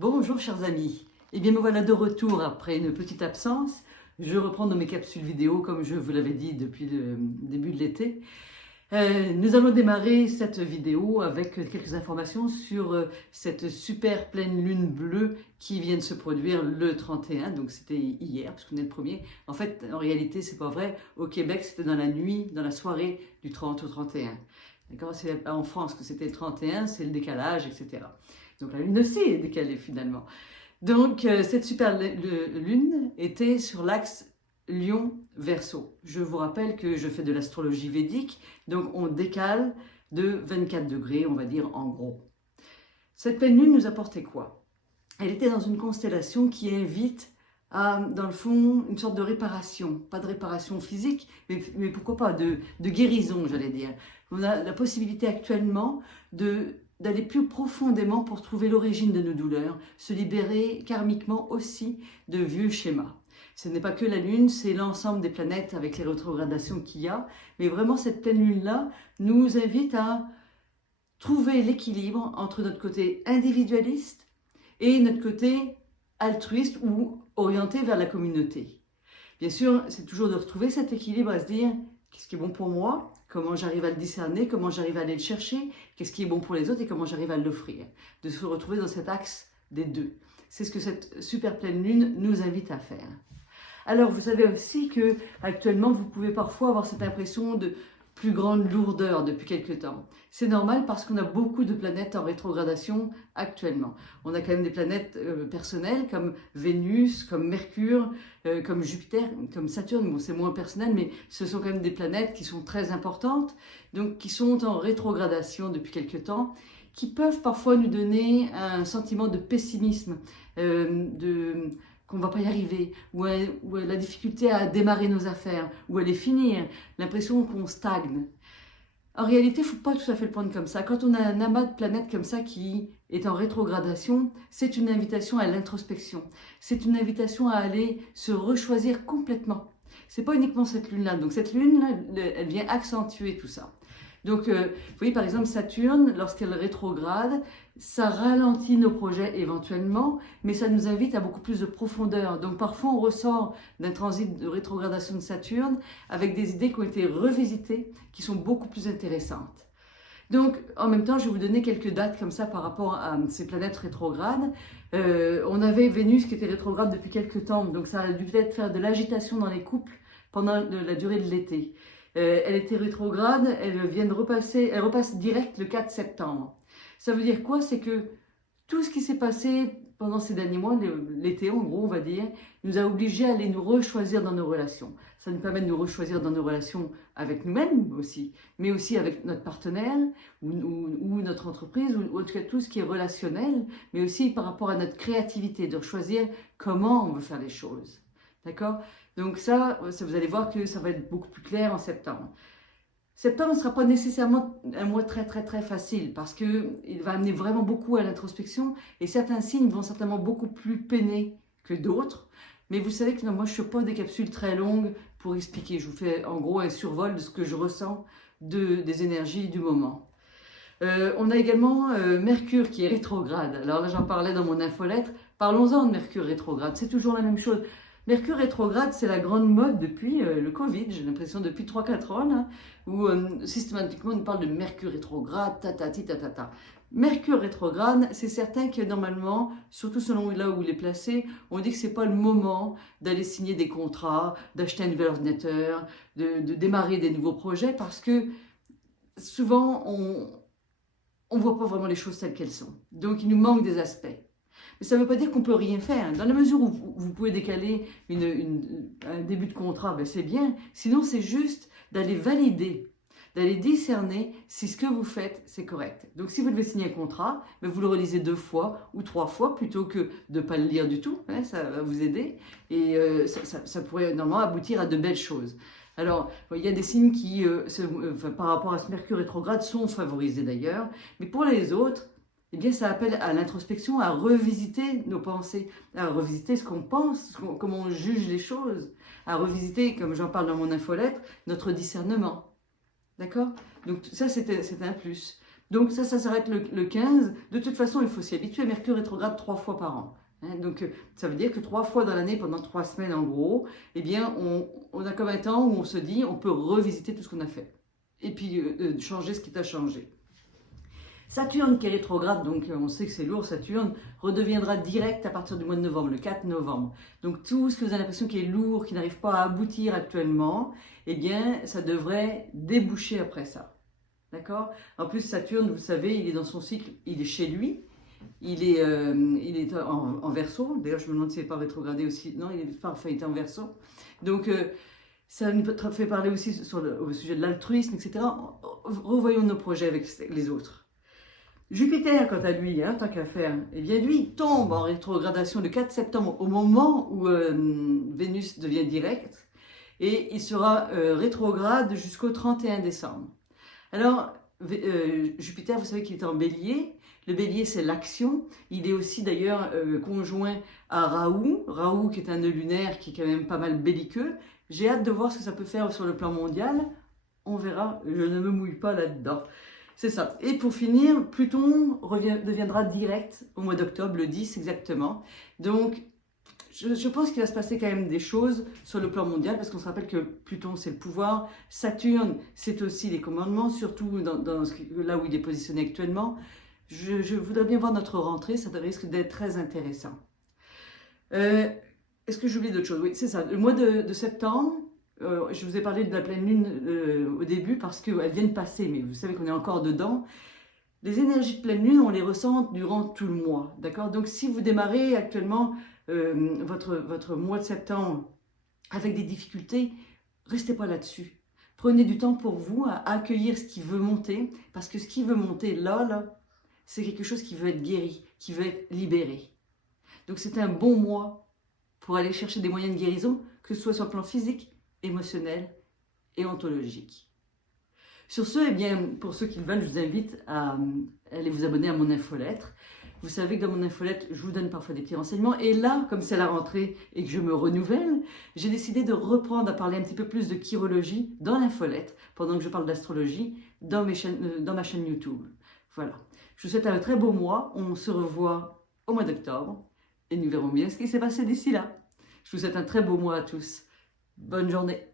Bonjour chers amis, eh bien me voilà de retour après une petite absence. Je reprends dans mes capsules vidéo comme je vous l'avais dit depuis le début de l'été. Nous allons démarrer cette vidéo avec quelques informations sur cette super pleine lune bleue qui vient de se produire le 31, donc c'était hier parce qu'on est le premier. En fait, en réalité, c'est pas vrai. Au Québec, c'était dans la nuit, dans la soirée du 30 au 31. D'accord? C'est en France que c'était le 31, c'est le décalage, etc. Donc la lune aussi est décalée finalement. Donc cette super lune était sur l'axe Lion-Verseau. Je vous rappelle que je fais de l'astrologie védique, donc on décale de 24 degrés, on va dire en gros. Cette pleine lune nous apportait quoi? Elle était dans une constellation qui invite à, dans le fond, une sorte de réparation. Pas de réparation physique, mais pourquoi pas, de guérison, j'allais dire. On a la possibilité actuellement d'aller plus profondément pour trouver l'origine de nos douleurs, se libérer karmiquement aussi de vieux schémas. Ce n'est pas que la Lune, c'est l'ensemble des planètes avec les rétrogradations qu'il y a, mais vraiment cette pleine Lune-là nous invite à trouver l'équilibre entre notre côté individualiste et notre côté altruiste ou orienté vers la communauté. Bien sûr, c'est toujours de retrouver cet équilibre, à se dire qu'est-ce qui est bon pour moi, comment j'arrive à le discerner, comment j'arrive à aller le chercher, qu'est-ce qui est bon pour les autres et comment j'arrive à l'offrir. De se retrouver dans cet axe des deux. C'est ce que cette super pleine lune nous invite à faire. Alors, vous savez aussi que actuellement, vous pouvez parfois avoir cette impression de plus grande lourdeur depuis quelque temps. C'est normal parce qu'on a beaucoup de planètes en rétrogradation actuellement. On a quand même des planètes personnelles comme Vénus, comme Mercure, comme Jupiter, comme Saturne. Bon, c'est moins personnel, mais ce sont quand même des planètes qui sont très importantes, donc qui sont en rétrogradation depuis quelque temps, qui peuvent parfois nous donner un sentiment de pessimisme, qu'on ne va pas y arriver, ou la difficulté à démarrer nos affaires, ou à les finir, l'impression qu'on stagne. En réalité, il ne faut pas tout à fait le prendre comme ça. Quand on a un amas de planètes comme ça qui est en rétrogradation, c'est une invitation à l'introspection. C'est une invitation à aller se rechoisir complètement. Ce n'est pas uniquement cette lune-là. Donc cette lune, elle vient accentuer tout ça. Donc, vous voyez, par exemple, Saturne, lorsqu'elle rétrograde, ça ralentit nos projets éventuellement, mais ça nous invite à beaucoup plus de profondeur. Donc, parfois, on ressort d'un transit de rétrogradation de Saturne avec des idées qui ont été revisitées, qui sont beaucoup plus intéressantes. Donc, en même temps, je vais vous donner quelques dates comme ça par rapport à ces planètes rétrogrades. On avait Vénus qui était rétrograde depuis quelques temps, donc ça a dû peut-être faire de l'agitation dans les couples pendant la durée de l'été. Elle était rétrograde, elle vient de repasser, elle repasse direct le 4 septembre. Ça veut dire quoi? C'est que tout ce qui s'est passé pendant ces derniers mois, l'été en gros on va dire, nous a obligés à aller nous rechoisir dans nos relations. Ça nous permet de nous rechoisir dans nos relations avec nous-mêmes aussi, mais aussi avec notre partenaire ou notre entreprise, ou en tout cas tout ce qui est relationnel, mais aussi par rapport à notre créativité, de choisir comment on veut faire les choses. D'accord? Donc ça, vous allez voir que ça va être beaucoup plus clair en septembre. Septembre ne sera pas nécessairement un mois très facile parce qu'il va amener vraiment beaucoup à l'introspection et certains signes vont certainement beaucoup plus peiner que d'autres. Mais vous savez que non, moi je ne fais pas des capsules très longues pour expliquer. Je vous fais en gros un survol de ce que je ressens des énergies du moment. On a également Mercure qui est rétrograde. Alors là j'en parlais dans mon infolettre. Parlons-en de Mercure rétrograde, c'est toujours la même chose. Mercure rétrograde, c'est la grande mode depuis le Covid, j'ai l'impression depuis 3-4 ans, là, où systématiquement on nous parle de Mercure rétrograde, tatati tatata. Mercure rétrograde, c'est certain que normalement, surtout selon là où il est placé, on dit que c'est pas le moment d'aller signer des contrats, d'acheter un nouvel ordinateur, de démarrer des nouveaux projets, parce que souvent on voit pas vraiment les choses telles qu'elles sont. Donc il nous manque des aspects. Mais ça ne veut pas dire qu'on ne peut rien faire. Dans la mesure où vous pouvez décaler un début de contrat, ben c'est bien. Sinon, c'est juste d'aller valider, d'aller discerner si ce que vous faites, c'est correct. Donc, si vous devez signer un contrat, ben vous le relisez 2 fois ou 3 fois plutôt que de ne pas le lire du tout. Hein, ça va vous aider. Et ça pourrait normalement aboutir à de belles choses. Alors, il y a des signes qui, par rapport à ce Mercure rétrograde, sont favorisés d'ailleurs. Mais pour les autres, eh bien, ça appelle à l'introspection, à revisiter nos pensées, à revisiter ce qu'on pense, comment on juge les choses, à revisiter, comme j'en parle dans mon infolettre, notre discernement. D'accord? Donc ça, c'est un plus. Donc ça s'arrête le 15. De toute façon, il faut s'y habituer. Mercure rétrograde 3 fois par an. Hein. Donc ça veut dire que 3 fois dans l'année, pendant 3 semaines en gros, eh bien, on a comme un temps où on se dit, on peut revisiter tout ce qu'on a fait. Et puis changer ce qui t'a changé. Saturne qui est rétrograde, donc on sait que c'est lourd, Saturne, redeviendra direct à partir du mois de novembre, le 4 novembre. Donc tout ce que vous avez l'impression qui est lourd, qui n'arrive pas à aboutir actuellement, eh bien ça devrait déboucher après ça. D'accord? En plus Saturne, vous savez, il est dans son cycle, il est chez lui, il est en Verseau. D'ailleurs je me demande s'il n'est pas rétrogradé aussi, non, il est en Verseau. Donc ça nous fait parler aussi au sujet de l'altruisme, etc. Revoyons nos projets avec les autres. Jupiter, quant à lui, tant qu'à faire, eh bien lui, il tombe en rétrogradation le 4 septembre, au moment où Vénus devient directe, et il sera rétrograde jusqu'au 31 décembre. Alors, Jupiter, vous savez qu'il est en Bélier. Le Bélier, c'est l'action. Il est aussi d'ailleurs conjoint à Raoult. Raoult, qui est un nœud lunaire, qui est quand même pas mal belliqueux. J'ai hâte de voir ce que ça peut faire sur le plan mondial. On verra, je ne me mouille pas là-dedans. C'est ça. Et pour finir, Pluton deviendra direct au mois d'octobre, le 10 exactement. Donc, je pense qu'il va se passer quand même des choses sur le plan mondial, parce qu'on se rappelle que Pluton, c'est le pouvoir. Saturne, c'est aussi les commandements, surtout là où il est positionné actuellement. Je voudrais bien voir notre rentrée, ça risque d'être très intéressant. Est-ce que j'oublie d'autres choses? Oui, c'est ça. Le mois de septembre, je vous ai parlé de la pleine lune au début parce qu'elle vient de passer, mais vous savez qu'on est encore dedans. Les énergies de pleine lune, on les ressent durant tout le mois, d'accord? Donc si vous démarrez actuellement votre mois de septembre avec des difficultés, restez pas là-dessus. Prenez du temps pour vous à accueillir ce qui veut monter, parce que ce qui veut monter là, c'est quelque chose qui veut être guéri, qui veut être libéré. Donc c'est un bon mois pour aller chercher des moyens de guérison, que ce soit sur le plan physique, émotionnel et ontologique. Sur ce, eh bien, pour ceux qui le veulent, je vous invite à aller vous abonner à mon infolettre. Vous savez que dans mon infolettre, je vous donne parfois des petits renseignements. Et là, comme c'est la rentrée et que je me renouvelle, j'ai décidé de reprendre à parler un petit peu plus de chirologie dans l'infolettre, pendant que je parle d'astrologie dans ma chaîne YouTube. Voilà. Je vous souhaite un très beau mois. On se revoit au mois d'octobre et nous verrons bien ce qui s'est passé d'ici là. Je vous souhaite un très beau mois à tous. Bonne journée.